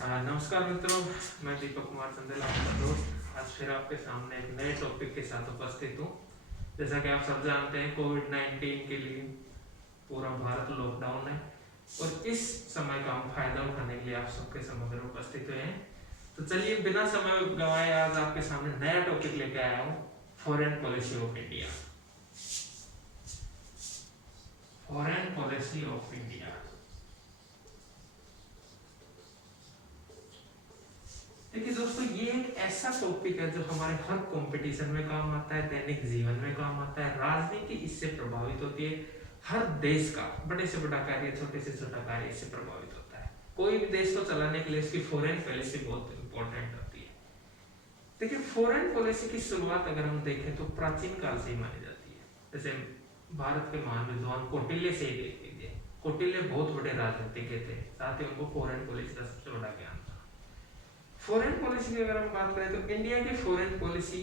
नमस्कार मित्रों, मैं दीपक कुमार चंदेल, आपका दोस्त। आज फिर आपके सामने एक नए टॉपिक के साथ उपस्थित हूँ। जैसा कि आप सब जानते हैं, कोविड-19 के लिए पूरा भारत लॉकडाउन है और इस समय का हम फायदा उठाने के लिए आप सबके समक्ष उपस्थित हुए हैं। तो चलिए बिना समय गंवाए आज आपके सामने नया टॉपिक लेके आया हूँ, foreign policy of India. Foreign policy of India. देखिए दोस्तों, ये एक ऐसा टॉपिक है जो हमारे हर कंपटीशन में काम आता है, दैनिक जीवन में काम आता है, राजनीति इससे प्रभावित होती है। हर देश का बड़े से बड़ा कार्य, छोटे से छोटा कार्य इससे प्रभावित होता है। कोई भी देश को चलाने के लिए इसकी फॉरेन पॉलिसी बहुत इंपॉर्टेंट होती है। देखिए, फॉरेन पॉलिसी की शुरुआत अगर हम देखें तो प्राचीन काल से ही मानी जाती है। जैसे भारत के महान विद्वान कौटिल्य से ही देख लीजिए। कौटिल्य बहुत बड़े राजनीतिज्ञ थे, साथ ही उनको फॉरेन पॉलिसी का सबसे बड़ा ज्ञान था। फॉरेन पॉलिसी की अगर हम बात करें तो इंडिया की फॉरेन पॉलिसी,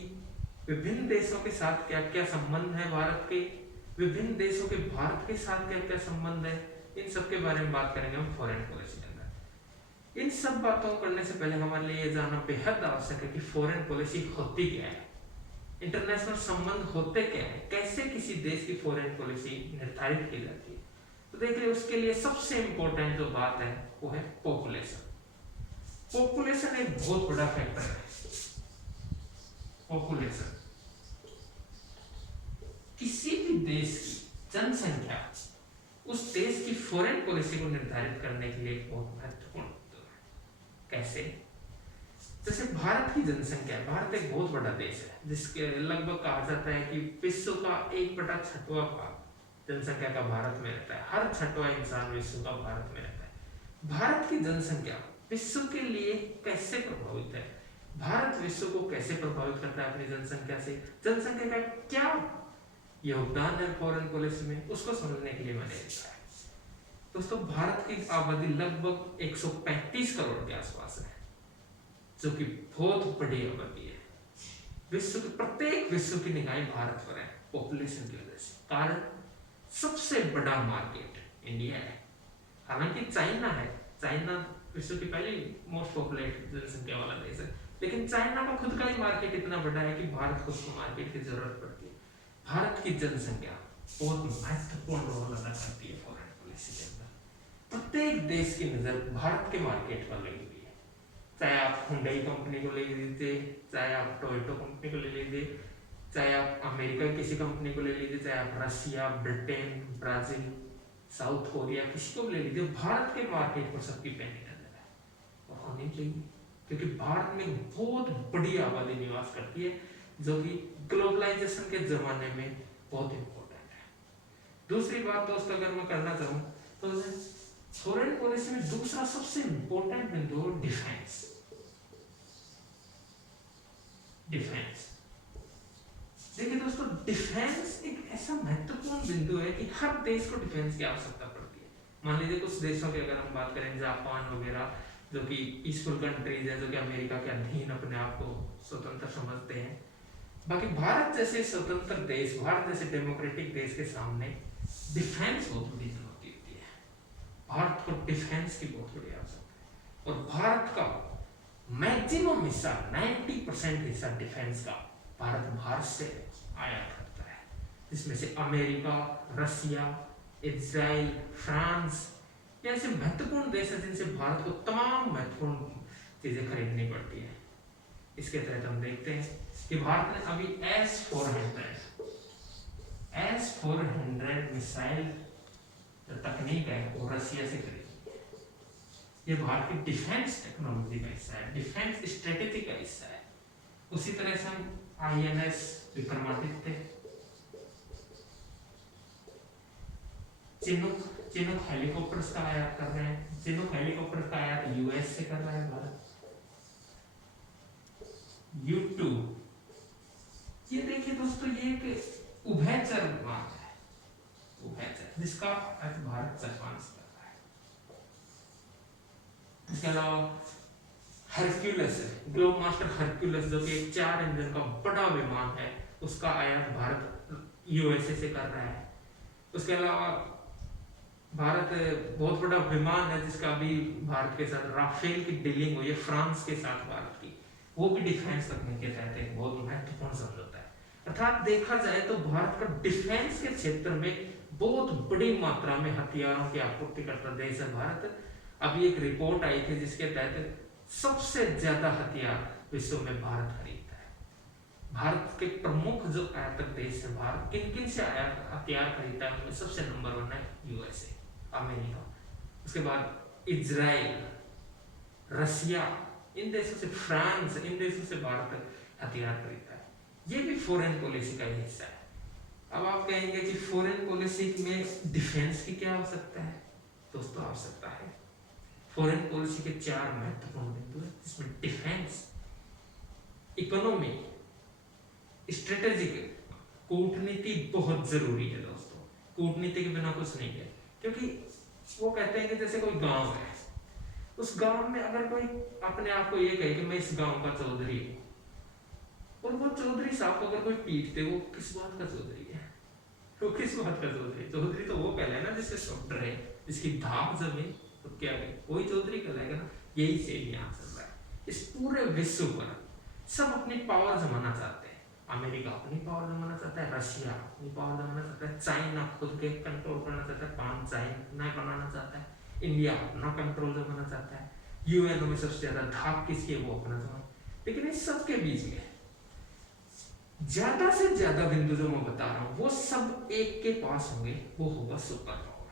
विभिन्न देशों के साथ क्या क्या संबंध है भारत के, विभिन्न देशों के भारत के साथ क्या क्या संबंध है, इन सब के बारे में बात करेंगे हम फॉरेन पॉलिसी के अंदर। इन सब बातों को करने से पहले हमारे लिए ये जानना बेहद आवश्यक है कि फॉरेन पॉलिसी होती क्या है, इंटरनेशनल संबंध होते क्या है, कैसे किसी देश की फॉरेन पॉलिसी निर्धारित की जाती है। तो देखिए, उसके लिए सबसे इंपॉर्टेंट जो बात है वो है पॉपुलेशन। पॉपुलेशन एक बहुत बड़ा फैक्टर है। पॉपुलेशन किसी भी देश की जनसंख्या उस देश की फॉरेन पॉलिसी को निर्धारित करने के लिए एक बहुत महत्वपूर्ण है। कैसे? जैसे भारत की जनसंख्या, भारत एक बहुत बड़ा देश है जिसके लगभग कहा जाता है कि विश्व का 1/6 भाग जनसंख्या का भारत में रहता है। हर 6वां इंसान विश्व का भारत में रहता है। भारत की जनसंख्या विश्व के लिए कैसे प्रभावित है, भारत विश्व को कैसे प्रभावित करता है अपनी जनसंख्या से, जनसंख्या का क्या योगदान है फॉरेन पॉलिसी में, उसको समझने के लिए मैंने लिखा है। दोस्तों, भारत की आबादी लगभग 135 करोड़ के आसपास है, जो कि बहुत बड़ी आबादी है। विश्व की प्रत्येक विश्व की निगाहें भारत पर है पॉपुलेशन की वजह से। कारण, सबसे बड़ा मार्केट इंडिया है। हालांकि चाइना है, चाइना विश्व की पहली मोस्ट पॉपुलेटेड जनसंख्या वाला देश है, लेकिन चाइना का खुद का ही मार्केट इतना बड़ा है कि भारत को उसको मार्केट की जरूरत पड़ती है। भारत की जनसंख्या बहुत महत्वपूर्ण रोल अदा करती है फॉरेन पॉलिसी के अंदर। प्रत्येक देश की नजर भारत के मार्केट पर लगी हुई है। चाहे आप हुंडई कंपनी को ले लीजिए, चाहे आप टोयोटा कंपनी को ले लीजिए, चाहे आप अमेरिका की किसी कंपनी को ले लीजिए, चाहे आप Russia, Britain, Brazil, south Korea, किसी को ले लीजिए, भारत के मार्केट पर सबकी पैनी नजर है और होनी चाहिए, क्योंकि भारत में बहुत बड़ी आबादी निवास करती है, जो कि ग्लोबलाइजेशन के जमाने में बहुत इंपॉर्टेंट है। दूसरी बात दोस्तों अगर मैं करना चाहूँ तो फॉरेन पॉलिसी में दूसरा सबसे इंपॉर्टेंट बिंदु डिफेंस। डिफेंस, देखिए दोस्तों, डिफेंस एक ऐसा महत्वपूर्ण बिंदु है कि हर देश को डिफेंस की आवश्यकता पड़ती है। मान लीजिए कुछ देशों की अगर हम बात करें, जापान वगैरह, जो कि पीसफुल कंट्रीज है, जो कि अमेरिका के अधीन अपने आप को स्वतंत्र समझते हैं। बाकी भारत जैसे स्वतंत्र देश, भारत जैसे डेमोक्रेटिक देश के सामने डिफेंस बहुत बड़ी चुनौती होती है। भारत को डिफेंस की बहुत बड़ी आवश्यकता है और भारत का मैक्सिमम हिस्सा, 90% हिस्सा डिफेंस का भारत बाहर से आयात करता है, जिसमें से अमेरिका, रशिया, इजराइल, फ्रांस ऐसे महत्वपूर्ण देश हैं जिनसे भारत को तमाम महत्वपूर्ण चीजें खरीदनी पड़ती है। इसके तहत हम देखते हैं कि भारत ने अभी S-400 मिसाइल जो तकनीक है वो रशिया से खरीदी है। ये भारत की डिफेंस टेक्नोलॉजी का हिस्सा है, डिफेंस स्ट्रेटेजी का हिस्सा है। उसी तरह से हम INS विक्रमादित्य, चिनूक हेलीकॉप्टर्स का आयात कर रहे हैं। चिनूक हेलीकॉप्टर का आयात US से कर रहा है भारत। U2, ये देखिए दोस्तों, ये एक उभयचर विमान है, उभयचर, जिसका भारत जापान से कर रहा है। इसके अलावा हरक्यूलिस है, ग्लोब मास्टर हरक्यूलिस, जो कि एक 4 इंजन का बड़ा विमान है, उसका आयात भारत USA से कर रहा है। उसके अलावा भारत बहुत बड़ा विमान है जिसका अभी भारत के साथ राफेल की डीलिंग हुई है फ्रांस के साथ भारत की, वो भी डिफेंस करने के तहत एक बहुत महत्वपूर्ण समझौता है। अर्थात देखा जाए तो भारत का डिफेंस के क्षेत्र में बहुत बड़ी मात्रा में हथियारों की आपूर्ति करता देश है भारत। अभी एक रिपोर्ट आई थी जिसके तहत सबसे ज्यादा हथियार विश्व में भारत खरीदता है। भारत के प्रमुख जो आयातक देश है, भारत किन किन से हथियार खरीदता है उनमें सबसे नंबर 1 है यूएसए, अमेरिका, उसके बाद इजराइल, रसिया, इन देशों से, फ्रांस, इन देशों से भारत हथियार खरीदता है। ये भी फॉरेन पॉलिसी का ही हिस्सा है। अब आप कहेंगे कि फॉरेन पॉलिसी में डिफेंस की क्या आवश्यकता है? दोस्तों आवश्यकता है। फॉरेन पॉलिसी के 4 महत्वपूर्ण बिंदु हैं जिसमें डिफेंस, इकोनॉमी, स्ट्रेटेजिक, कूटनीति बहुत जरूरी है दोस्तों। कूटनीति के बिना कुछ नहीं है, क्योंकि वो कहते हैं कि जैसे कोई गांव है, उस गांव में अगर कोई अपने आप को ये कहे कि मैं इस गांव का चौधरी हूँ, और वो चौधरी साहब को अगर कोई पीटते, वो किस बात का चौधरी है? वो किस बात का चौधरी? चौधरी तो वो कहलाए ना जिसके शब्द रहे, जिसकी धाक जमे, तो क्या वही चौधरी कहलाएगा ना। यही सेम यहाँ चल रहा है। इस पूरे विश्व पर सब अपनी पावर जमाना चाहते हैं। अमेरिका अपनी पावर जमाना चाहता है, रशिया अपनी पावर जमाना चाहता है, चाइना खुद के कंट्रोल करना चाहता है, पान चाइना बनाना चाहता है, इंडिया अपना कंट्रोल जमाना चाहता है, यूएनओ में सबसे ज्यादा धाक किसकी है, वो अपना जमाना। लेकिन इस सब के बीच में ज्यादा से ज्यादा बिंदु जो मैं बता रहा हूं वो सब एक के पास होंगे, वो होगा सुपर पावर।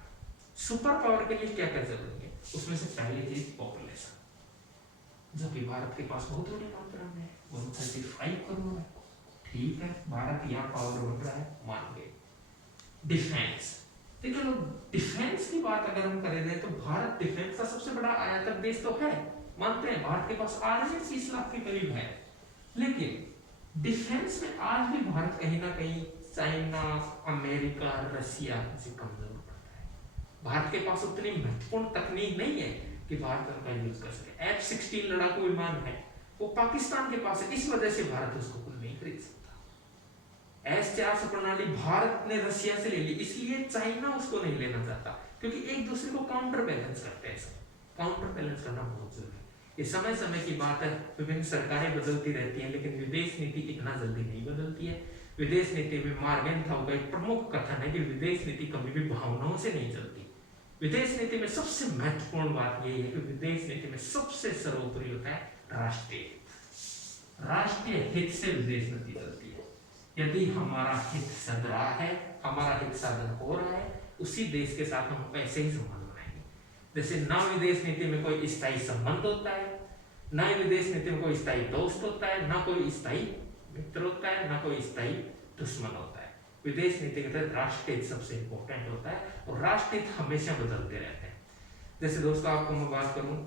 सुपर पावर के लिए क्या क्या जरूरी है? उसमें से पहली चीज पॉपुलेशन, जो कि भारत के पास बहुत बड़ी मात्रा में है, 135 करोड़ है। ठीक है, भारत यहाँ पावर बन रहा है, मान गए। डिफेंस, देखिए लोग, डिफेंस की बात अगर हम करें तो भारत डिफेंस का सबसे बड़ा आयातक देश तो है, मानते हैं। भारत के पास आज भी 30 लाख के करीब है, लेकिन डिफेंस में आज भी भारत कहीं ना कहीं चाइना, अमेरिका, रशिया से कमजोर पड़ता है। भारत के पास उतनी महत्वपूर्ण तकनीक नहीं है कि भारत उनका यूज कर सके। F-16 लड़ाकू विमान है, वो पाकिस्तान के पास है, इस वजह से भारत उसको खुद नहीं खरीद सकता। S-400 प्रणाली भारत ने रशिया से ले ली, इसलिए चाइना उसको नहीं लेना चाहता, क्योंकि एक दूसरे को काउंटर बैलेंस करते हैं। काउंटर बैलेंस करना बहुत जरूरी है। ये समय समय की बात है, विभिन्न सरकारें बदलती रहती हैं, लेकिन विदेश नीति इतना जल्दी नहीं बदलती है। विदेश नीति में मार्गेंथाउ का एक प्रमुख कथन है कि विदेश नीति कभी भी भावनाओं से नहीं चलती। विदेश नीति में सबसे महत्वपूर्ण बात यही है कि विदेश नीति में सबसे सर्वोपरि होता है राष्ट्रीय हित। राष्ट्रीय हित से विदेश नीति चलती है। यदि हमारा हित सध रहा है, हमारा हित साधन हो रहा है, उसी देश के साथ हम ऐसे ही संबंध बनाएंगे। जैसे ना विदेश नीति में कोई स्थायी संबंध होता है, ना विदेश नीति में कोई स्थायी दोस्त होता है, ना कोई स्थायी मित्र होता है, ना कोई स्थायी दुश्मन होता है। विदेश नीति के तहत राष्ट्रीय हित सबसे इंपॉर्टेंट होता है, और राष्ट्रीय हित हमेशा बदलते रहते हैं। जैसे दोस्तों आपको मैं बात करूं,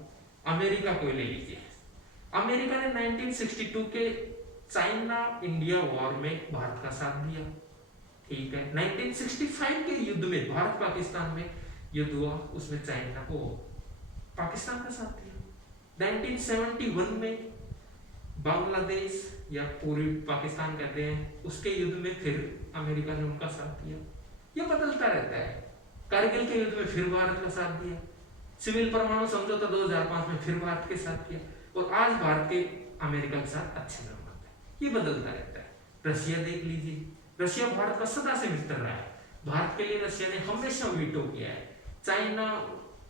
अमेरिका को ले लीजिए। अमेरिका ने 1962 के चाइना इंडिया वॉर में भारत का साथ दिया, ठीक है। 1965 के युद्ध में, भारत पाकिस्तान में युद्ध हुआ, उसमें चाइना को पाकिस्तान का साथ दिया। 1971 में बांग्लादेश या पूर्वी पाकिस्तान कहते हैं, उसके युद्ध में फिर अमेरिका ने उनका साथ दिया। ये बदलता रहता है। कारगिल के युद्ध में फिर भारत का साथ दिया, सिविल परमाणु समझौता 2005 में फिर भारत के साथ किया, और आज भारत के अमेरिका के साथ अच्छे संबंध है। ये बदलता रहता है। रशिया देख लीजिए, रशिया भारत का सदा से मित्र रहा है। भारत के लिए रशिया ने हमेशा वीटो किया है। चाइना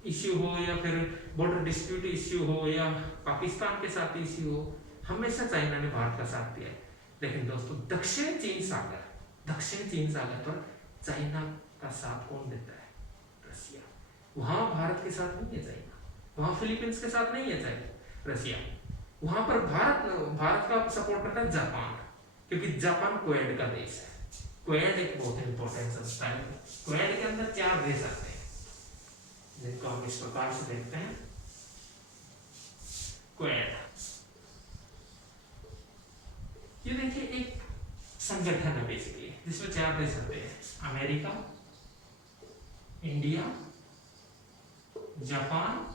इश्यू हो या फिर बॉर्डर डिस्प्यूट इश्यू हो या पाकिस्तान के साथ इश्यू हो, हमेशा चाइना ने भारत का साथ दिया है। लेकिन दोस्तों दक्षिण चीन सागर पर चाइना का साथ कौन देता है? रशिया। वहां भारत के साथ नहीं है चाइना, वहां फिलीपींस के साथ नहीं है चाइना, रशिया। वहां पर भारत का सपोर्ट करता है जापान, क्योंकि जापान क्वेड का देश है। क्वेड एक बहुत इंपॉर्टेंट संस्था है। क्वेड के अंदर 4 देश आते हैं, जिनको हम इस प्रकार से देखते हैं। क्वेड, ये देखिए एक संगठन है बेसिकली, जिसमें 4 देश आते हैं, अमेरिका, इंडिया, जापान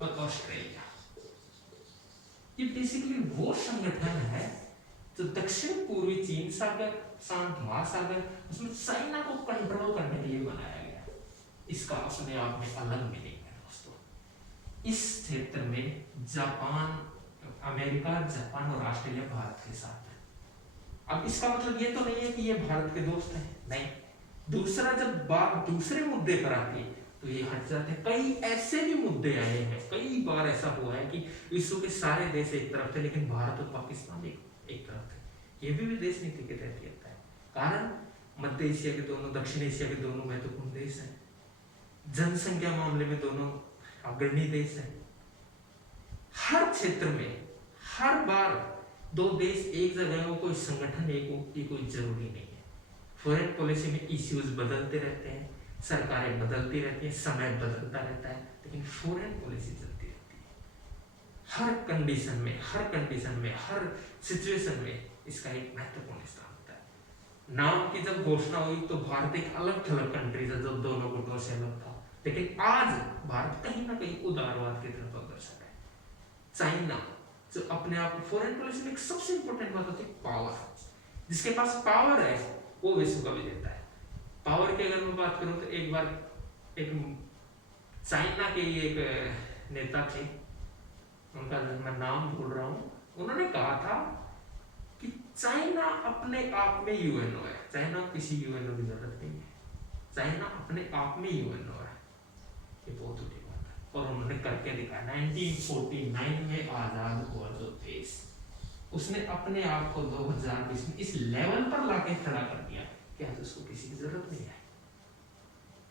और ऑस्ट्रेलिया। ये बेसिकली वो संगठन है जो दक्षिण पूर्वी चीन सागर, शांत महासागर, उसमें चाइना को कंट्रोल करने के लिए बनाया गया। इसका अपने आप में अलग मीनिंग है दोस्तों। इस क्षेत्र में जापान, अमेरिका, जापान और ऑस्ट्रेलिया भारत के साथ है। अब इसका मतलब ये तो नहीं है कि ये भारत के दोस्त हैं, नहीं। दूसरा, जब बात दूसरे मुद्दे पर आती है तो ये हट जाते हैं। कई ऐसे भी मुद्दे आए हैं, कई बार ऐसा हुआ है कि विश्व के सारे देश एक तरफ थे लेकिन भारत और पाकिस्तान एक तरफ थे। ये भी विदेश नीति के तहत आता है। कारण मध्य एशिया के दोनों, दक्षिण एशिया के दोनों महत्वपूर्ण देश हैं। जनसंख्या मामले में दोनों अग्रणी देश हैं। हर क्षेत्र में हर बार दो देश एक जगह हो, कोई संगठन एक हो, ये कोई जरूरी नहीं है। फॉरेन पॉलिसी में इश्यूज बदलते रहते हैं, सरकारें बदलती रहती हैं, समय बदलता रहता है, लेकिन फॉरेन पॉलिसी चलती रहती है। हर कंडीशन में, हर सिचुएशन में इसका एक महत्वपूर्ण स्थान होता है। नाम की जब घोषणा हुई तो भारत एक अलग थलग कंट्री था जो दोनों गुटों से अलग था, लेकिन आज भारत कहीं ना कहीं उदारवाद की तरफ अग्रसर है। चाइना जो अपने आप फॉरेन पॉलिसी में एक सबसे इंपॉर्टेंट बात होती है पावर। जिसके पास पावर है वो विश्व का विजेता है। पावर की अगर मैं बात करूं तो एक बार एक चाइना के एक नेता थे, उनका मैं नाम भूल रहा हूं, उन्होंने कहा था कि चाइना अपने आप में यूएनओ है, चाइना किसी यूएनओ की जरूरत नहीं है, चाइना अपने आप में यूएनओ है। ये बहुत बड़ी बात है और उन्होंने करके दिखाया। 1949 में आजाद हुआ जो देश, उसने अपने आप को 2020 में इस लेवल पर लाके खड़ा कर दिया कि आज उसको किसी की जरूरत नहीं है।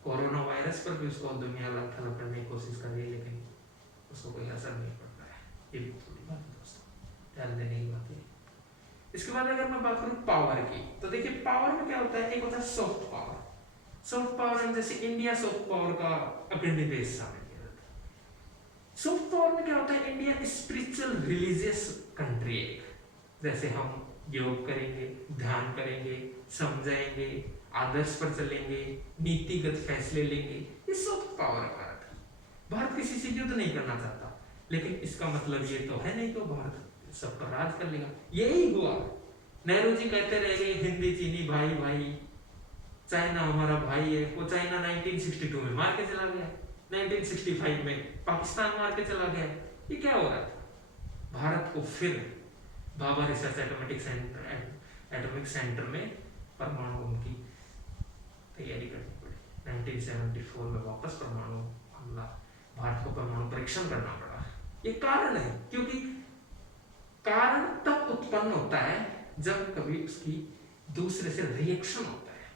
कोरोना वायरस पर भी उसको दुनिया खड़ा करने की कोशिश कर रही है लेकिन उसको कोई असर नहीं पड़ता है। ये भी थोड़ी बात है दोस्तों, ध्यान देने की बात है। इसके बाद अगर मैं बात करूं पावर की, तो देखिए पावर में क्या होता है, एक होता है सॉफ्ट पावर। सॉफ्ट पावर में जैसे इंडिया सॉफ्ट पावर का अग्रणी देश शामिल किया जाता है। सॉफ्ट पावर में क्या होता है, इंडिया स्पिरिचुअल रिलीजियस कंट्री है। जैसे हम योग करेंगे, ध्यान करेंगे, समझाएंगे, आदर्श पर चलेंगे, नीतिगत फैसले लेंगे, ये सॉफ्ट पावर है भारत की। भारत किसी से युद्ध नहीं करना चाहता, लेकिन इसका मतलब ये तो है नहीं कि भारत सब पर राज कर लेगा। यही हुआ, नेहरू जी कहते रह गए हिंदी चीनी भाई भाई, चाइना हमारा भाई है। वो चाइना 1962 में मार के चला गया, 1965 में पाकिस्तान मार के चला गया। ये क्या हो रहा था, भारत को फिर भाभा रिसर्च एटॉमिक सेंटर में परमाणु बम की तैयारी करनी पड़ी। 1974 में वापस परमाणु हमला, भारत को परमाणु परीक्षण करना पड़ा। ये कारण है, क्योंकि कारण तब उत्पन्न होता है जब कभी उसकी दूसरे से रिएक्शन होता है।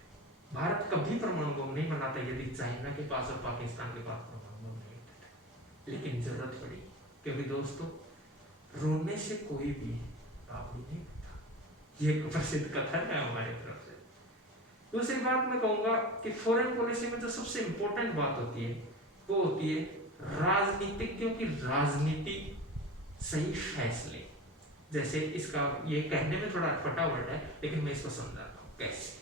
भारत कभी परमाणु बम नहीं बनाता यदि चाइना के पास और पाकिस्तान के पास परमाणु बम नहीं होते थे, लेकिन जरूरत पड़ी। क्योंकि दोस्तों, रोने से कोई भी पाप नहीं होता, ये एक प्रसिद्ध कथन है हमारे तरफ से। दूसरी बात मैं कहूंगा कि फॉरेन पॉलिसी में जो सबसे इंपॉर्टेंट बात होती है वो होती है राजनीतिक, क्योंकि राजनीति सही फैसले। जैसे इसका ये कहने में थोड़ा अटपटा वर्ड है, लेकिन मैं इसको समझाता हूँ कैसे।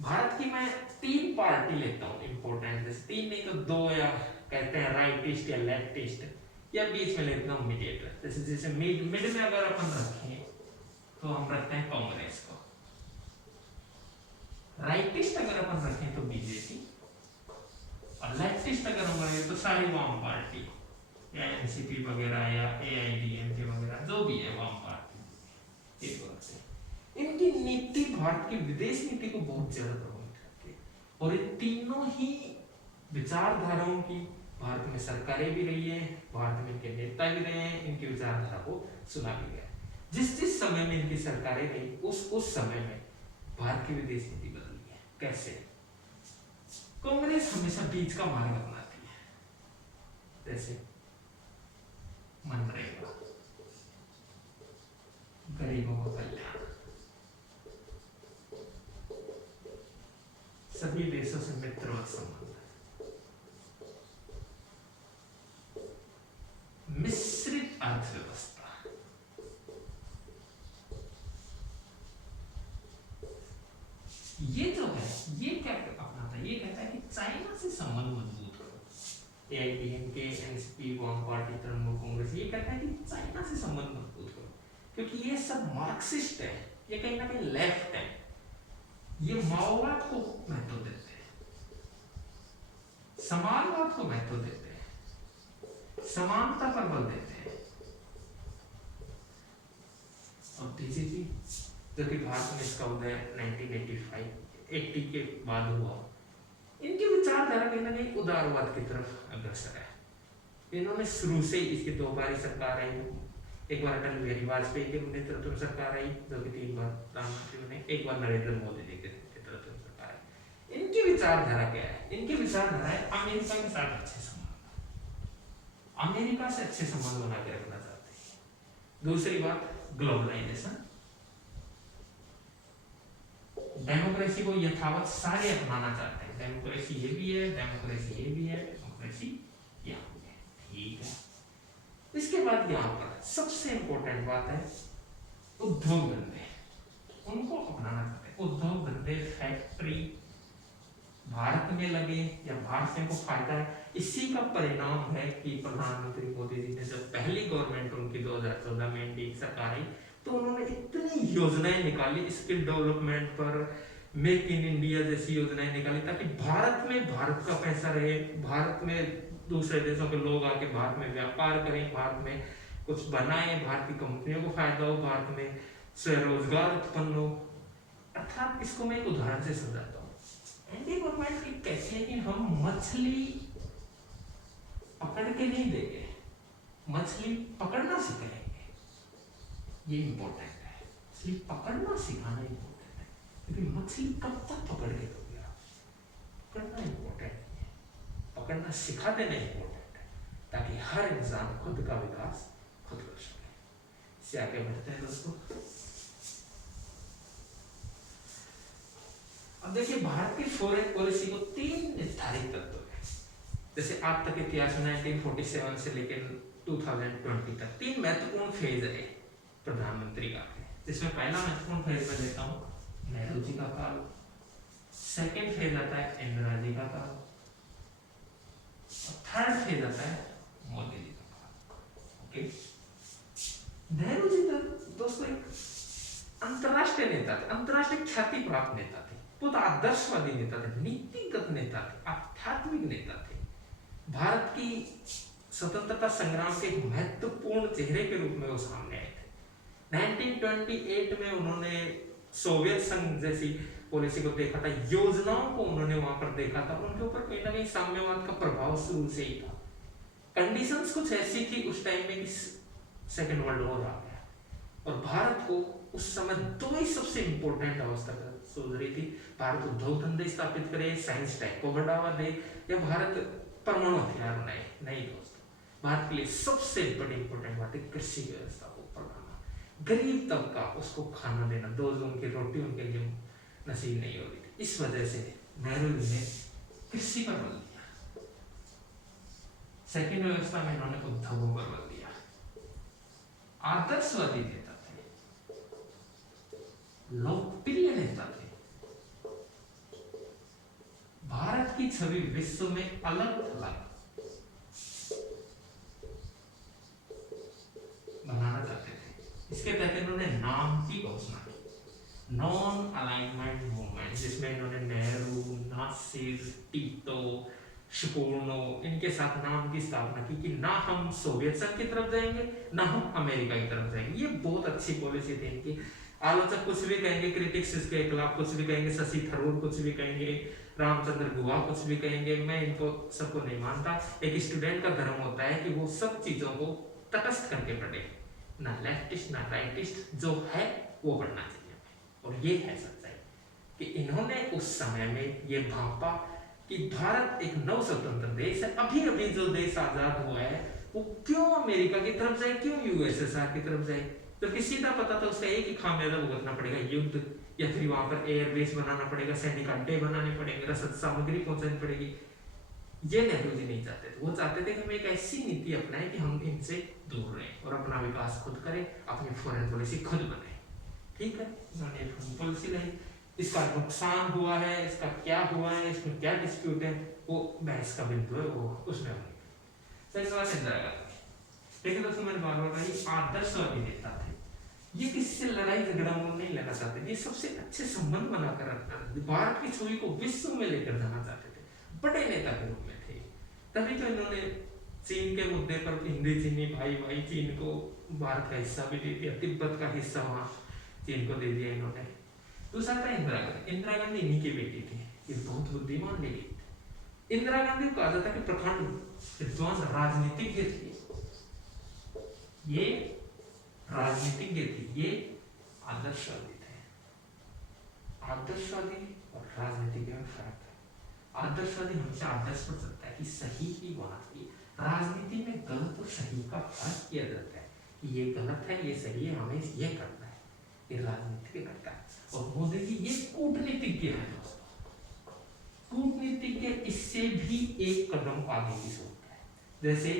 भारत की मैं 3 पार्टी लेता हूँ इंपॉर्टेंट, जैसे 3 नहीं तो 2, या कहते हैं राइटिस्ट या लेफ्टिस्ट, या बीच में लेता हूँ मीडिएटर। जैसे मिड में अगर अपन रखें तो हम रखते हैं कांग्रेस को। राइटिस्ट अगर अपन रखें तो बीजेपी, और लेफ्टिस्ट अगर हम रखें तो सारी वाम पार्टी या एनसीपी वगैरह या एआईडीएमके वगैरह जो भी है वाम पार्टी। इनकी नीति भारत की विदेश नीति को बहुत ज्यादा प्रभावित करती है, और इन तीनों ही विचारधाराओं की भारत में सरकारें भी रही है, भारत में इनके नेता भी रहे हैं, इनकी विचारधारा को सुना भी गया। जिस समय में इनकी सरकारें रही उस समय में भारत की विदेश नीति बदली है। कैसे? कांग्रेस हमेशा बीच का मार्ग अपनाती है, जैसे मनरेगा, गरीबों का कल्याण, सभी देशों से मित्रवत संबंध, मिश्रित अर्थव्यवस्था, ये जो है ये क्या अपनाता है, ये कहता है कि चाइना से संबंध मजबूत करो। एआईडीएमके, एनसीपी, वाम पार्टी, तृणमूल कांग्रेस ये कहता है कि चाइना से संबंध मजबूत करो, क्योंकि ये सब मार्क्सिस्ट है, ये कहीं ना कहीं लेफ्ट है। ये माओवाद को महत्व देते हैं, समाजवाद को महत्व देते हैं, समानता पर बल देते हैं। और टीसीपी जो कि भारत में इसका उदय 1980 के बाद हुआ, इनकी विचारधारा कहीं ना कहीं उदारवाद की तरफ अग्रसर है। इन्होंने शुरू से इसकी 2 बार सरकार आई, एक बार अटल बिहारी वाजपेयी के नेतृत्व में सरकार आई, जो कि 3 बार प्रधानमंत्री बने, एक बार नरेंद्र मोदी जी के नेतृत्व में सरकार आई। इनकी विचारधारा क्या है? इनकी विचारधारा है अमेरिका के साथ अच्छे संबंध, अमेरिका से अच्छे संबंध बना के रखना चाहते हैं। दूसरी बात, ग्लोबलाइजेशन, डेमोक्रेसी को यथावत सारे अपनाना चाहते हैं। डेमोक्रेसी ये भी है, डेमोक्रेसी ये भी है, डेमोक्रेसी यहाँ भी है, ठीक है। इसके बाद यहाँ पर सबसे इंपॉर्टेंट बात है उद्योग धंधे, उनको अपनाना चाहते हैं। उद्योग धंधे, फैक्ट्री भारत में लगे या भारत से को फायदा है। इसी का परिणाम है कि प्रधानमंत्री मोदी जी ने जब पहली गवर्नमेंट उनकी 2014 में एनडीए सरकार आई, तो उन्होंने इतनी योजनाएं निकाली स्किल डेवलपमेंट पर, मेक इन इंडिया जैसी योजनाएं निकाली, ताकि भारत में भारत का पैसा रहे, भारत में दूसरे देशों के लोग आके भारत में व्यापार करें, भारत में कुछ बनाएं, भारत की कंपनियों को फायदा हो, भारत में स्वरोजगार उत्पन्न हो। अर्थात इसको मैं एक उदाहरण से समझाता हूँ। एनडीए गवर्नमेंट की कहती है कि हम मछली पकड़ के नहीं देंगे, मछली पकड़ना सिखाएंगे। ये इम्पोर्टेंट है, मछली पकड़ना सिखाना इम्पोर्टेंट है, क्योंकि मछली कब तक पकड़ के दोगे आप? पकड़ना इम्पोर्टेंट है, पकड़ना सिखा देना इम्पोर्टेंट है, ताकि हर इंसान खुद का विकास खुद कर सके। इससे आगे बढ़ते हैं दोस्तों। अब देखिए, भारत की फॉरेन पॉलिसी को 3 निर्धारित तत्व है। जैसे आज तक इतिहास में 1947 से लेकर 2020 तक 3 महत्वपूर्ण फेज है प्रधानमंत्री का, जिसमें पहला महत्वपूर्ण फेज में देता हूँ नेहरू जी का काल, सेकेंड फेज आता है इंदिरा जी का काल, और थर्ड फेज आता है मोदी जी का काल। ओके, नेहरू जी तो दोस्तों एक अंतरराष्ट्रीय नेता थे, अंतरराष्ट्रीय ख्याति प्राप्त नेता थे, बहुत आदर्शवादी नेता थे, नीतिगत नेता थे, आध्यात्मिक नेता थे। भारत की स्वतंत्रता संग्राम के एक महत्वपूर्ण चेहरे के रूप में वो सामने आए थे। 1928 में उन्होंने सोवियत संघ जैसी पॉलिसी को देखा था, योजनाओं को उन्होंने वहां पर देखा था, उनके ऊपर कहीं ना कहीं साम्यवाद का प्रभाव शुरू से ही था। कंडीशंस कुछ ऐसी थी उस टाइम में कि सेकेंड वर्ल्ड वॉर आ गया, और भारत को उस समय 2 ही सबसे इंपॉर्टेंट अवस्था सोच रही थी। भारत उद्योग धंधे स्थापित करे, साइंस टेक को बढ़ावा दे, या भारत परमाणु हथियार बनाए। नहीं दोस्तों, भारत के लिए सबसे बड़ी इंपॉर्टेंट बात है कृषि व्यवस्था को बढ़ाना, गरीब तबका उसको खाना देना, 2 जून की रोटी उनके लिए नसीब नहीं हो रही थी। इस वजह से नेहरू जी ने कृषि पर बल दिया। सेकेंड व्यवस्था में इन्होंने उद्योगों पर बल दिया। आदर्शवादी नेता थे, लोकप्रिय नेता थे, भारत की छवि विश्व में अलग थलग बनाना चाहते थे। इसके तहत इन्होंने नाम की घोषणा की, नॉन अलाइनमेंट मूवमेंट, जिसमें इन्होंने नेहरू, नासिर, टीटो, शुपूर्नो, इनके साथ नाम की स्थापना की कि ना हम सोवियत संघ की तरफ जाएंगे, ना हम अमेरिका की तरफ जाएंगे। ये बहुत अच्छी पॉलिसी थी इनकी। आलोचक कुछ भी कहेंगे, क्रिटिक्स इसके खिलाफ कुछ भी कहेंगे, शशि थरूर कुछ भी कहेंगे, रामचंद्र गुहा कुछ भी कहेंगे, मैं इनको सबको नहीं मानता। एक स्टूडेंट का धर्म होता है कि वो सब चीजों को तटस्थ करके पढ़े, ना लेफ्टिस्ट ना राइटिस्ट, जो है वो पढ़ना चाहिए। और ये है सच्चाई कि इन्होंने उस समय में ये भांपा कि भारत एक नव स्वतंत्र देश है, अभी अभी जो देश आजाद हुआ है वो क्यों अमेरिका की तरफ जाए, क्यों यूएसएसआर की तरफ जाए, जबकि सीधा पता था उसका एक ही खामियाजा भुगतना पड़ेगा, युद्ध, या फिर वहां पर एयरबेस बनाना पड़ेगा, सैनिक अड्डे बनाने पड़ेंगे, रसद सामग्री पहुंचानी पड़ेगी। ये नेहरू जी नहीं चाहते थे। वो चाहते थे कि हम एक ऐसी नीति अपनाएं कि हम इनसे दूर रहें और अपना विकास खुद करें, अपनी फॉरेन पॉलिसी खुद बनाएं। ठीक है, उन्होंने फॉरेन पॉलिसी लाई। इसका नुकसान हुआ है, इसका क्या हुआ है, इसमें क्या डिस्प्यूट है, वो बहस का बिंदु है, वो उसमें होंगे। इंदिरा गांधी, देखिए दोस्तों, मैंने बार बार कही आदर्शवादी नेता थे, ये किसी से लड़ाई झगड़ा में नहीं लेना चाहते, ये सबसे अच्छे संबंध बनाकर रखना चाहते, भारत की छवि को विश्व में लेकर जाना चाहते थे, बड़े नेता के रूप में थे। तभी तो इन्होंने चीन के मुद्दे पर हिंदी चीनी भाई भाई, चीन को भारत का हिस्सा भी दे दिया, तिब्बत का हिस्सा वहाँ चीन को दे दिया इन्होंने। दूसरा था इंदिरा गांधी। इंदिरा गांधी इन्हीं की बेटी थी, ये बहुत बुद्धिमान लेडी थी। इंदिरा गांधी को कहा जाता है कि प्रखंड विद्वान राजनीतिज्ञ थी, ये राजनीतिज्ञ थी, ये आदर्शवादी थे। आदर्शवादी और राजनीतिज्ञ में फर्क है। आदर्शवादी हमेशा आदर्श पर चलता है कि सही की बात की, राजनीति में गलत और सही का फर्क किया जाता है कि ये गलत है, ये सही है, हमें ये करना है, ये राजनीति करता है। और मोदी जी ये कूटनीतिज्ञ है दोस्तों, कूटनीतिज्ञ इससे भी एक कदम आगे की सोचता है। जैसे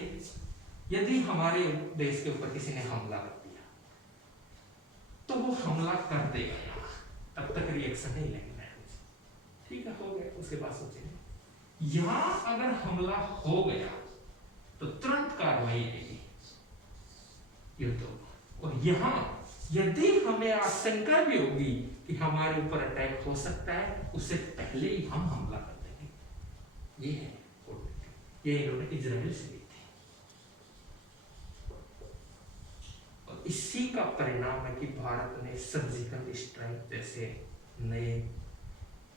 यदि हमारे देश के ऊपर किसी ने हमला कर दिया तो वो हमला कर देगा, तब तक रिएक्शन नहीं लेंगे, ठीक है, हो गया, उसके बाद सोचेंगे। यहां अगर हमला हो गया तो तुरंत कार्रवाई लेगी युद्ध, और यहां यदि हमें आशंका भी होगी कि हमारे ऊपर अटैक हो सकता है, उससे पहले ही हम हमला कर देंगे। ये है, ये इन्होंने इजराइल से ली थी, और इसी का परिणाम है कि भारत ने सर्जिकल स्ट्राइक जैसे नए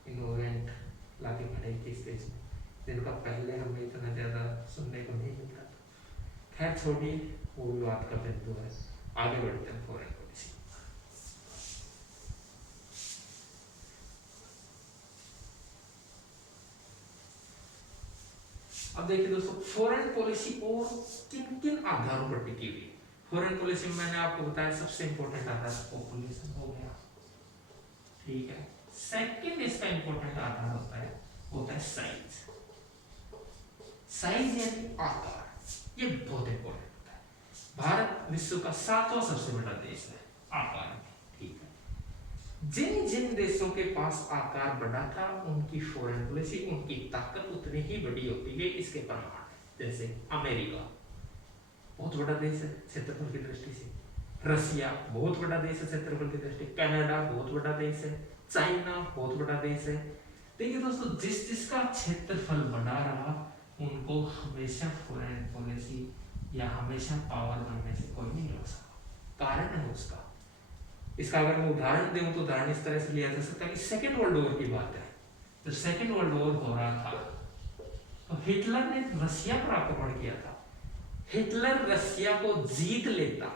इनोवेंट लाके खड़े किए इस देश में, जिनका पहले हमें इतना ज्यादा सुनने को नहीं मिलता था। खैर छोड़िए, वो भी बात का बिंदु है, आगे बढ़ते हैं फॉरेन पॉलिसी। अब देखिए दोस्तों, फॉरेन पॉलिसी और किन किन आधारों पर टिकी हुई। फॉरेन पॉलिसी में मैंने आपको बताया सबसे इंपॉर्टेंट आधार पॉपुलेशन हो गया, ठीक है। सेकंड इसका इंपॉर्टेंट आधार होता है साइज। साइज यानी आकार, ये बहुत इंपॉर्टेंट होता है। भारत विश्व का 7वां सबसे बड़ा देश है आकार में, ठीक है। जिन जिन देशों के पास आकार बड़ा था, उनकी फॉरेन पॉलिसी, उनकी ताकत उतनी ही बड़ी होती गई। इसके प्रमाण है, जैसे अमेरिका बहुत बड़ा देश है क्षेत्रफल की दृष्टि से, रसिया बहुत बड़ा देश है क्षेत्रफल की दृष्टि, कनाडा बहुत बड़ा देश है, चाइना बहुत बड़ा देश है। देखिए दोस्तों, जिस जिसका क्षेत्रफल बड़ा रहा, उनको हमेशा फॉरेन पॉलिसी या हमेशा पावर बनने से कोई नहीं रोक सका। कारण है उसका, इसका अगर मैं उदाहरण दूं तो उदाहरण इस तरह से लिया जा सकता है कि सेकेंड वर्ल्ड वॉर की बात है। तो सेकेंड वर्ल्ड वॉर हो रहा था, तो हिटलर ने रसिया पर आक्रमण किया था। हिटलर रसिया को जीत लेता,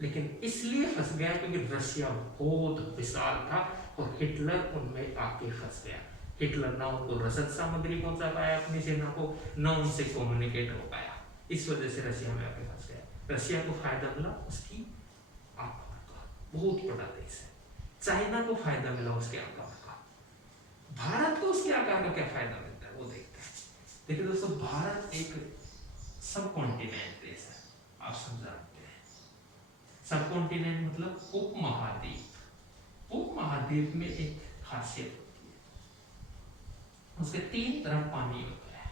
लेकिन इसलिए फंस गया क्योंकि रसिया बहुत विशाल था और हिटलर उनमें आके फंस गया। हिटलर ना उनको रसद सामग्री पहुंचा पाया अपनी सेना को, ना उनसे कम्युनिकेट हो पाया, इस वजह से रसिया में आके फंस गया। रसिया को फायदा मिला उसकी आक्रमण का, बहुत बड़ा देश है। चाइना को फायदा मिला उसके आक्रमण का, भारत को उसके आकार का क्या फायदा मिलता है वो देखते हैं। देखिए दोस्तों, भारत एक सब कॉन्टिनेंट देश है, आप समझाते हैं। सब कॉन्टिनेंट मतलब उपमहाद्वीप। उपमहाद्वीप में एक खासियत होती है, उसके 3 तरफ पानी होता है।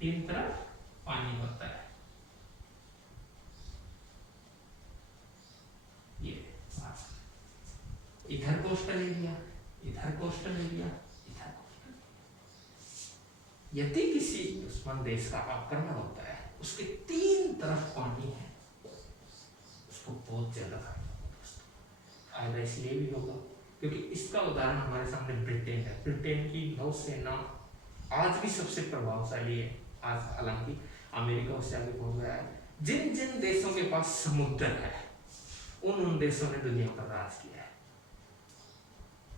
तीन तरफ पानी होता है, ये इधर कोस्टल एरिया, इधर कोस्टल एरिया, इधर कोस्टल। यदि किसी दुश्मन देश का आक्रमण होता है, उसके 3 तरफ पानी है, उसको बहुत ज्यादा फायदा इसलिए भी होगा क्योंकि इसका उदाहरण हमारे सामने ब्रिटेन है। ब्रिटेन की नौसेना आज भी सबसे प्रभावशाली है। आज हालांकि अमेरिका उससे आगे पहुंच गया है। जिन जिन देशों के पास समुद्र है, उन देशों ने दुनिया पर राज किया है।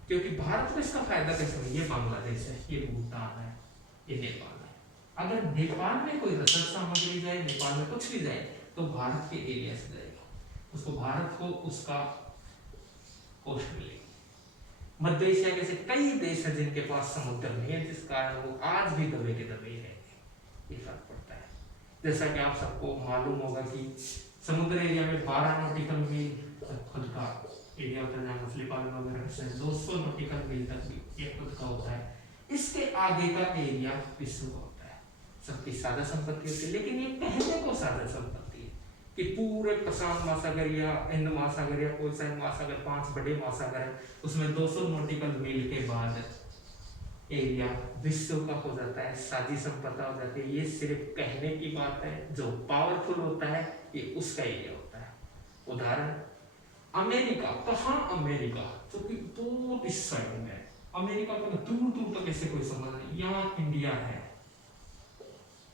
क्योंकि भारत को इसका फायदा कैसे मिले? ये बांग्लादेश है, ये भूटान है, ये नेपाल है। अगर नेपाल में कोई रसद सामग्री जाए, नेपाल में कुछ भी जाए, तो भारत के एरिया से जाएगा, उसको भारत को उसका कोस्ट मिलेगी। मध्य एशिया के कई देश हैं जिनके पास समुद्र नहीं है, जिस कारण वो आज भी दबे के दबे रहेंगे। ये फर्क पड़ता है। जैसा कि आप सबको मालूम होगा कि समुद्र एरिया में 12 नॉटिकल मील खुद का एरिया होता है, जहाँ मछली पालन वगैरह से 200 नॉटिकल मील तक ये खुद का होता है। इसके आगे का एरिया विश्व का होता है। सबकी साझा संपत्ति होती है, लेकिन ये कहने को साझा संपत्ति है कि पूरे प्रशांत महासागर या हिंद महासागर या कोई सा महासागर, 5 बड़े महासागर है, उसमें 200 नॉटिकल मील के बाद एरिया विश्व का हो जाता है, साझी संपदा हो जाती है। ये सिर्फ कहने की बात है, जो पावरफुल होता है ये उसका एरिया होता है। उदाहरण अमेरिका, कहाँ अमेरिका, जो कि बहुत इस साइड में, अमेरिका का दूर दूर तक ऐसे कोई समझ नहीं, यहाँ इंडिया है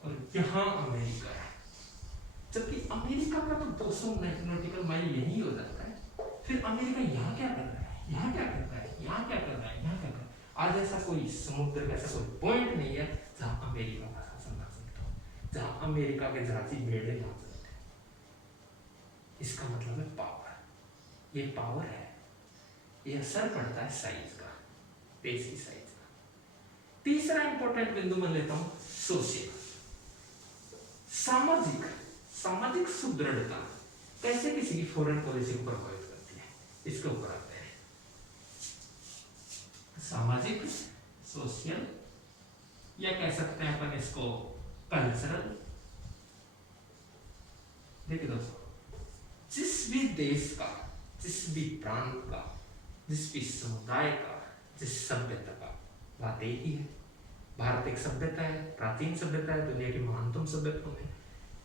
और यहाँ अमेरिका है, जबकि अमेरिका का तो 200 नॉटिकल माइल यही हो जाता है। फिर अमेरिका यहाँ क्या कर रहा है, यहाँ क्या कर रहा है, यहाँ क्या कर रहा है, यहाँ क्या कर रहा है। आज ऐसा कोई समुद्र का ऐसा कोई पॉइंट नहीं है जहाँ अमेरिका का शासन ना चलता हो, जहाँ अमेरिका के जहाजी बेड़े ना चलते। इसका मतलब है पावर, ये पावर है, ये असर पड़ता है साइज का, देश की साइज का। तीसरा इंपॉर्टेंट बिंदु मैं लेता हूं सोशल, सामाजिक। सामाजिक सुदृढ़ता कैसे किसी की फॉरेन पॉलिसी को प्रभावित करती है, इसके ऊपर आते हैं। सामाजिक, सोशल, या कह सकते हैं अपन इसको कल्चरल। देखिए दोस्तों, जिस भी देश का, जिस भी प्रांत का, जिस भी समुदाय का, जिस सभ्यता का, बात एक ही है। भारत एक सभ्यता है, प्राचीन सभ्यता है, दुनिया की महानतम सभ्यताओं में।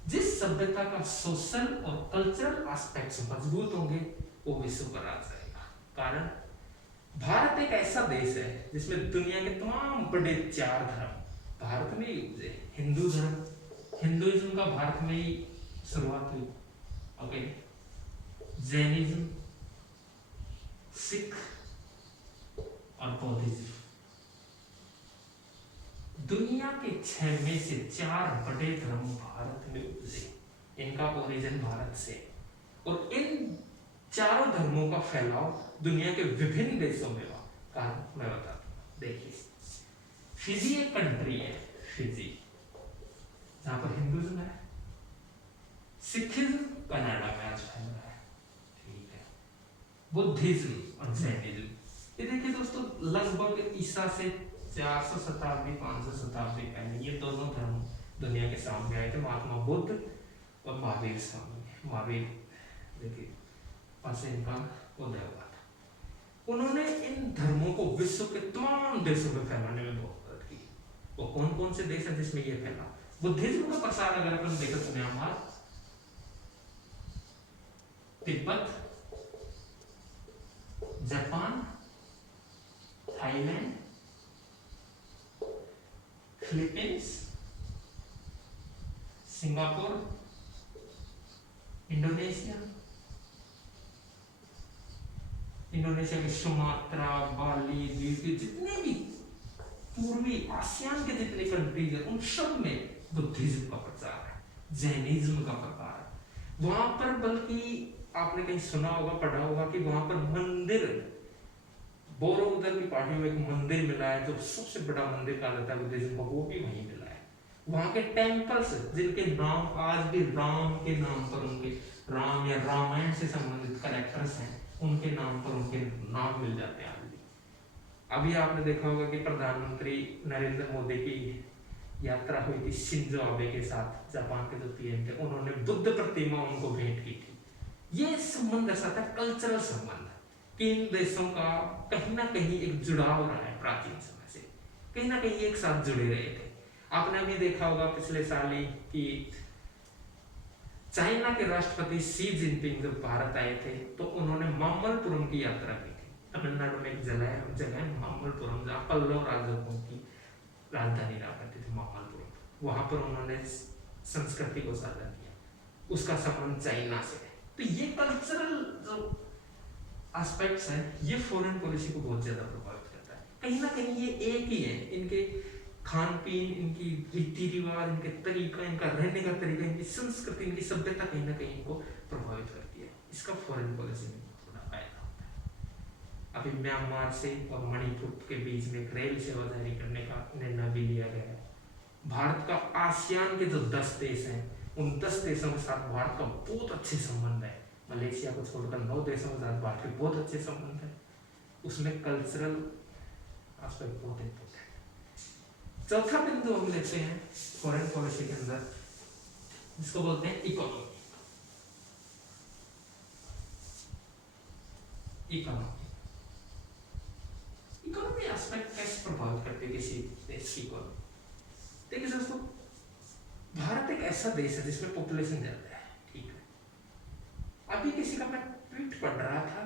जिस सभ्यता का सोशल और कल्चरल एस्पेक्ट्स मजबूत होंगे वो विश्व पर आ जाएगा। कारण भारत एक ऐसा देश है जिसमें दुनिया के तमाम बड़े 4 धर्म भारत में ही उपजे। हिंदू धर्म, हिंदुइज्म का भारत में ही शुरुआत हुई, ओके। जैनिज्म, सिख और बौद्धिज्म। दुनिया के 6 में से 4 बड़े धर्म भारत में उपजे, इनका ओरिजिन भारत से। और इन चारों धर्मों का फैलाव दुनिया के विभिन्न देशों में हुआ। कारण मैं बताता हूँ, देखिए फिजी एक कंट्री है, फिजी, जहां पर हिंदुइज्म है, सिखिज्म कनाडा में आज फैल रहा है, ठीक है, बुद्धिज्म और जैनिज्म। ये देखिए दोस्तों, लगभग ईसा से 400 शताब्दी 500 शताब्दी पहले ये दोनों धर्म दुनिया के सामने आए थे। महात्मा बुद्ध और महावीर स्वामी, महावीर देखिए पास इनका उदय हुआ था। उन्होंने इन धर्मों को विश्व के तमाम देशों में फैलाने में बहुत मदद की। वो कौन कौन से देश हैं जिसमें ये फैला? बुद्धिज्म का प्रसार अगर अपन देखें तो Myanmar, Tibet, Japan, Thailand, Philippines, Singapore, Indonesia, Indonesia के सुमात्रा, बाली द्वीप के जितने भी पूर्वी आसियान के जितने कंट्रीज हैं उन सब में बुद्धिज्म का प्रचार है, जैनिज्म का प्रचार है। वहां पर बल्कि आपने कहीं सुना होगा, पढ़ा होगा कि वहां पर मंदिर, बोरोबुदर की पहाड़ियों में एक मंदिर मिला है जो सबसे बड़ा मंदिर कहा जाता है बुद्धिज्म का, वो भी वहीं मिला है। वहां के टेम्पल्स जिनके नाम आज भी राम के नाम पर, उनके राम या रामायण से संबंधित कैरेक्टर्स हैं, उनके नाम पर उनके नाम मिल जाते हैं आज भी। अभी आपने देखा होगा कि प्रधानमंत्री नरेंद्र मोदी की यात्रा हुई थी शिंजो आबे के साथ, जापान के जो पीएम थे, उन्होंने बुद्ध प्रतिमा उनको भेंट की थी। ये संबंध दर्शाता है कल्चरल संबंध, कि इन देशों का कहीं ना कहीं एक जुड़ाव रहा है प्राचीन समय से, कहीं ना कहीं एक साथ जुड़े रहे थे। आपने भी देखा होगा पिछले साल ही कि चाइना के राष्ट्रपति शी जिनपिंग जब भारत आए थे तो उन्होंने मामल्लपुरम की यात्रा की थी। तमिलनाडु में एक जगह है मामल्लपुरम, जहाँ पल्लव राजवंशों की राजधानी रहा करती थी मामल्लपुरम। वहां पर उन्होंने संस्कृति को साझा किया, उसका संबंध चाइना से है। तो ये कल्चरल जो एस्पेक्ट्स हैं ये फॉरेन पॉलिसी को बहुत ज्यादा प्रभावित करता है। कहीं ना कहीं ये एक ही है, इनके खान पीन, इनकी रीति रिवाज, इनके तरीका, इनका रहने का तरीका, इनकी संस्कृति, इनकी सभ्यता कहीं ना कहीं इनको प्रभावित करती है। इसका फॉरेन पॉलिसी में थोड़ा फायदा होता है। अभी म्यांमार से और मणिपुर के बीच में एक रेल सेवा जारी करने का निर्णय भी लिया गया है। भारत का आसियान के जो 10 देश हैं उन 10 देशों के साथ भारत का बहुत अच्छे संबंध है। मलेशिया को छोड़कर 9 देशों के साथ भारत के बहुत अच्छे संबंध है। उसमें कल्चरल एस्पेक्ट बहुत इंपॉर्टेंट है। चौथा बिंदु हम लेते हैं फॉरेन पॉलिसी के अंदर, जिसको बोलते हैं इकोनॉमी। इकोनॉमी एस्पेक्ट कैसे प्रभावित करते हैं किसी देश की इकोनॉमी? देखिए दोस्तों, भारत एक ऐसा देश है जिसमें पॉपुलेशन ज्यादा है, ठीक है। अभी किसी का मैं ट्वीट पढ़ रहा था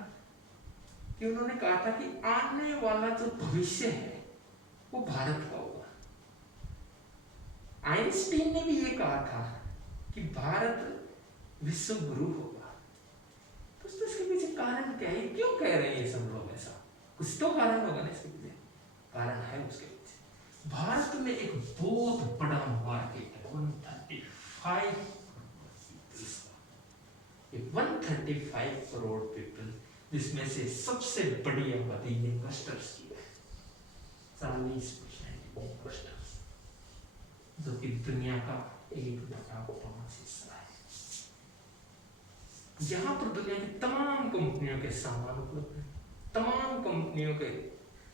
कि उन्होंने कहा था कि आने वाला जो भविष्य है वो भारत का होगा। आइंस्टीन ने भी ये कहा था कि भारत विश्व गुरु होगा। तो इसके पीछे कारण क्या है? क्यों कह रहे हैं ये सब लोग ऐसा? कुछ तो कारण होगा ना इसके पीछे, कारण है उसके पीछे। भारत में एक बहुत बड़ा मार्केट है, 135 करोड़ पीपल, जिसमें से सबसे बड़ी आबादी इन्वेस्टर्स की है, 40% इन्वेस्टर्स, जो कि दुनिया का 1/5 हिस्सा है। यहाँ पर दुनिया की तमाम कंपनियों के सामान उपलब्ध है, तमाम कंपनियों के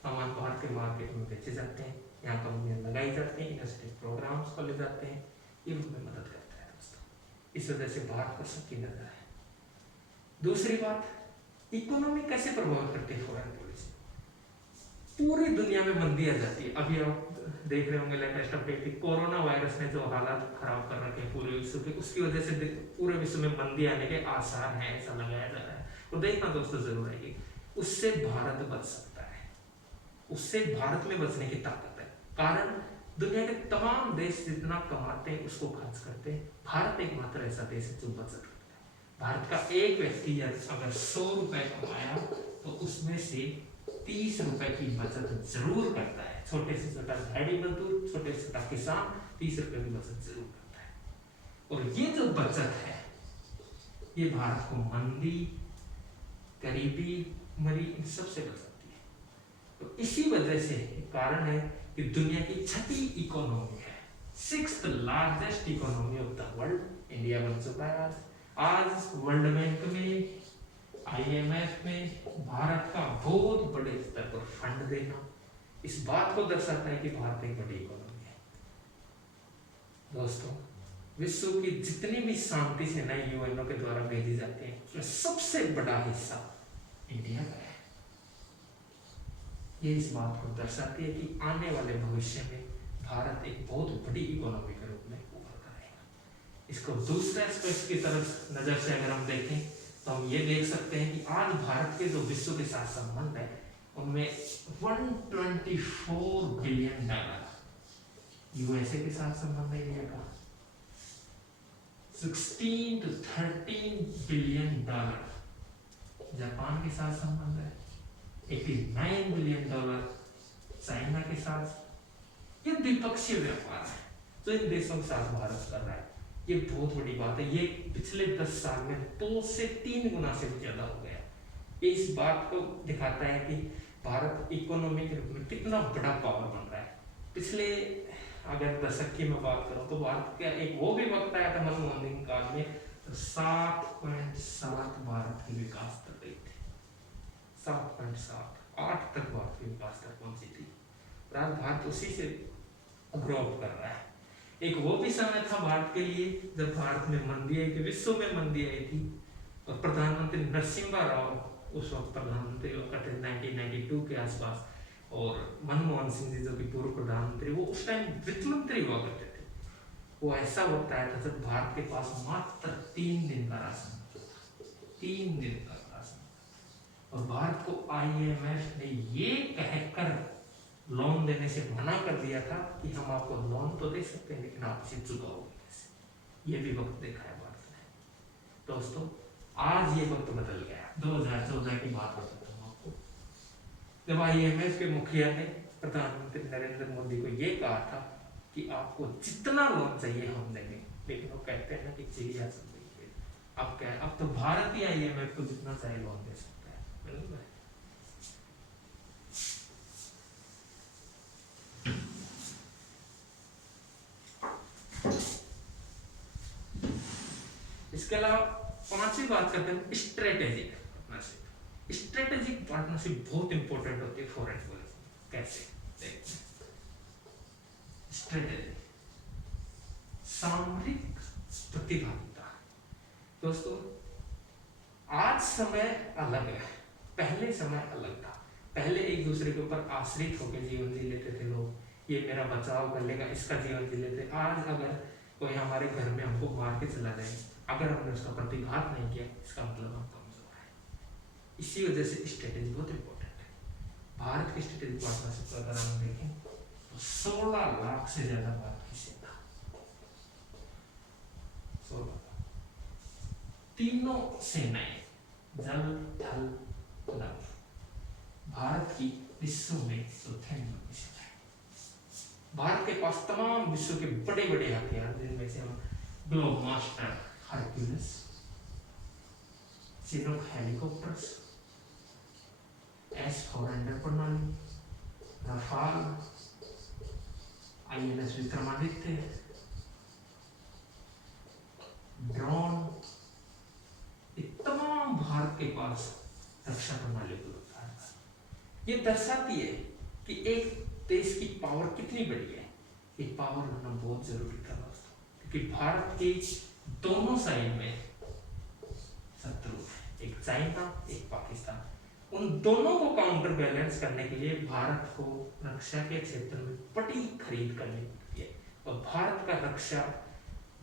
सामान भारत के मार्केट में बेचे जाते हैं, यहाँ कंपनियां लगाई जाती हैं, इंडस्ट्री प्रोग्राम्स खोले जाते हैं, ये हमें मदद करता है दोस्तों। इस वजह से भारत को सबकी नजर है। दूसरी बात, इकोनॉमी कैसे प्रभावित करती है फॉरेन पॉलिसी? पूरी दुनिया में मंदी आ जाती है। अभी आप देख रहे होंगे लेटेस्ट अपडेट कि कोरोना वायरस ने जो हालात खराब कर रखे हैं पूरे विश्व के, उसकी वजह से पूरे विश्व में मंदी आने के आसार हैं, ऐसा लगाया जा रहा है। तो देखना दोस्तों जरूर आएगी, उससे भारत बच सकता है, उससे भारत में बचने की ताकत है। कारण दुनिया के तमाम देश जितना कमाते हैं उसको खर्च करते हैं, भारत एकमात्र ऐसा देश है जो बचत करता है। भारत का एक व्यक्ति अगर 100 रुपए कमाया तो उसमें से 30 रुपए की बचत जरूर करता है। छोटे से छोटा दिहाड़ी मजदूर, छोटे से छोटा किसान 30 रुपए की बचत जरूर करता है। और ये जो बचत है ये भारत को मंदी, गरीबी, मरी, इन सबसे बचाती है। तो इसी वजह से कारण है कि दुनिया की छठी इकोनॉमी है, 6th largest economy of the world India बन चुका है। आज वर्ल्ड बैंक में, IMF में भारत का बहुत बड़े स्तर पर फंड देना इस बात को दर्शाता है कि भारत एक बड़ी इकोनॉमी है। दोस्तों, विश्व की जितनी भी शांति सेनाएं यूएनओ के द्वारा भेजी जाती हैं उसमें सबसे बड़ा हिस्सा इंडिया का है। ये इस बात को दर्शाती है कि आने वाले भविष्य में भारत एक बहुत बड़ी इकोनॉमी के रूप में उभर कर आएगा। इसको दूसरे एस्पेक्ट की तरफ नजर से अगर हम देखें तो हम ये देख सकते हैं कि आज भारत के जो विश्व के साथ संबंध है उनमें $124 बिलियन यूएसए के साथ संबंध है, इंडिया का 16 to 13 बिलियन जापान के साथ संबंध है, $89 बिलियन चाइना के साथ। ये द्विपक्षीय व्यापार है जो इन देशों के साथ भारत कर रहा है। ये बहुत बड़ी बात है। ये पिछले 10 साल में 2 से 3 गुना से भी ज्यादा हो गया। ये इस बात को दिखाता है कि भारत इकोनॉमी के रूप में कितना बड़ा पावर बन रहा है। पिछले अगर दशक की मैं बात करूं तो भारत का एक वो भी वक्त आया था मनमोहन सिंह काल में, तो 7.7 भारत की विकास दर गई थी, 7.7, 8 तक भारत की विकास दर पहुंची थी। आज भारत उसी से ग्रो अप कर रहा है। एक वो भी समय था भारत के लिए जब भारत में मंदी आई थी, विश्व में मंदी आई थी, और प्रधानमंत्री नरसिम्हा राव उस वक्त प्रधानमंत्री हुआ करते 1992 के आसपास, और मनमोहन सिंह जी जो कि पूर्व प्रधानमंत्री, वो उस टाइम वित्त मंत्री हुआ करते थे। वो ऐसा वक्त आया था जब भारत के पास मात्र 3 दिन का राशन था, 3 दिन का राशन, और भारत को IMF ने ये कहकर लोन देने से मना कर दिया था कि हम आपको लोन तो दे सकते हैं लेकिन आप इसे चुकाओगे कैसे। ये भी वक्त देखा है भारत ने। दोस्तों, आज ये वक्त बदल गया। 2014 की बात करता हूँ आपको, जब IMF के मुखिया ने प्रधानमंत्री नरेंद्र मोदी को ये कहा था कि आपको जितना लोन चाहिए हम देंगे, लेकिन वो कहते हैं ना कि चिड़िया सब देखिए। अब क्या है, अब तो भारत ही IMF को जितना चाहिए लोन दे सकता है, बिल्कुल है। इसके अलावा 5वीं बात करते हैं स्ट्रेटेजिक पार्टनरशिप। स्ट्रेटेजिक पार्टनरशिप बहुत इंपॉर्टेंट होती है फॉरेन पॉलिसी। कैसे देखते हैं? स्ट्रेटेजी, सामरिक प्रतिभागिता। दोस्तों आज समय अलग है, पहले समय अलग था। पहले एक दूसरे के ऊपर आश्रित होकर जीवन जी लेते थे लोग, ये मेरा बचाव कर लेगा, इसका जीवन जी लेते। आज अगर कोई हमारे घर में हमको मार के चला जाए, अगर हमने उसका प्रतिघात नहीं किया, इसका मतलब हम कमजोर है। इसी वजह से स्ट्रेटेजी बहुत इंपॉर्टेंट है। भारत की स्ट्रेटेजी पार्टनरशिप अगर हम देखें तो 16 लाख से ज्यादा भारत की सेना, 16 तीनों सेनाएं, जल थल नभ, भारत की विश्व में चौथे नंबर की सेना है। भारत के पास तमाम विश्व के बड़े बड़े हथियार, जिनमें से हम globe master Hercules, Chinook helicopters, S-400 प्रणाली, रफाल, INS विक्रमादित्य, ड्रोन, तमाम भारत के पास रक्षा प्रणाली उपलब्ध है। ये दर्शाती है कि एक देश की पावर कितनी बड़ी है। ये पावर होना बहुत जरूरी था दोस्तों, क्योंकि भारत के दोनों साइड में शत्रु है, एक चाइना एक पाकिस्तान। उन दोनों को काउंटर बैलेंस करने के लिए भारत को रक्षा के क्षेत्र में बड़ी खरीद करनी पड़ती है, और भारत का रक्षा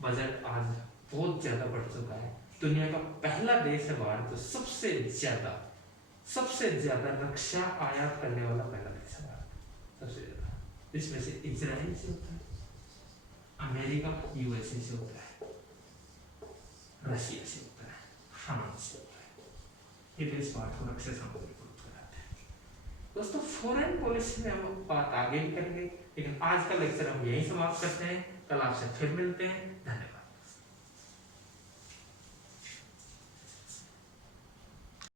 बजट आज बहुत ज्यादा बढ़ चुका है। दुनिया का पहला देश है भारत, तो सबसे ज्यादा रक्षा आयात करने वाला पहला देश है भारत, सबसे ज्यादा। इसमें से इजराइल से होता है, अमेरिका USA से होता है, रशिया से होता है, फ्रांस से होता है। ये देश भारत को रक्षा सामग्री उपलब्ध कराते हैं। दोस्तों फॉरेन पॉलिसी में हम बात आगे भी करेंगे, लेकिन आज का लेक्चर हम यहीं समाप्त करते हैं। कल आपसे फिर मिलते हैं। धन्यवाद।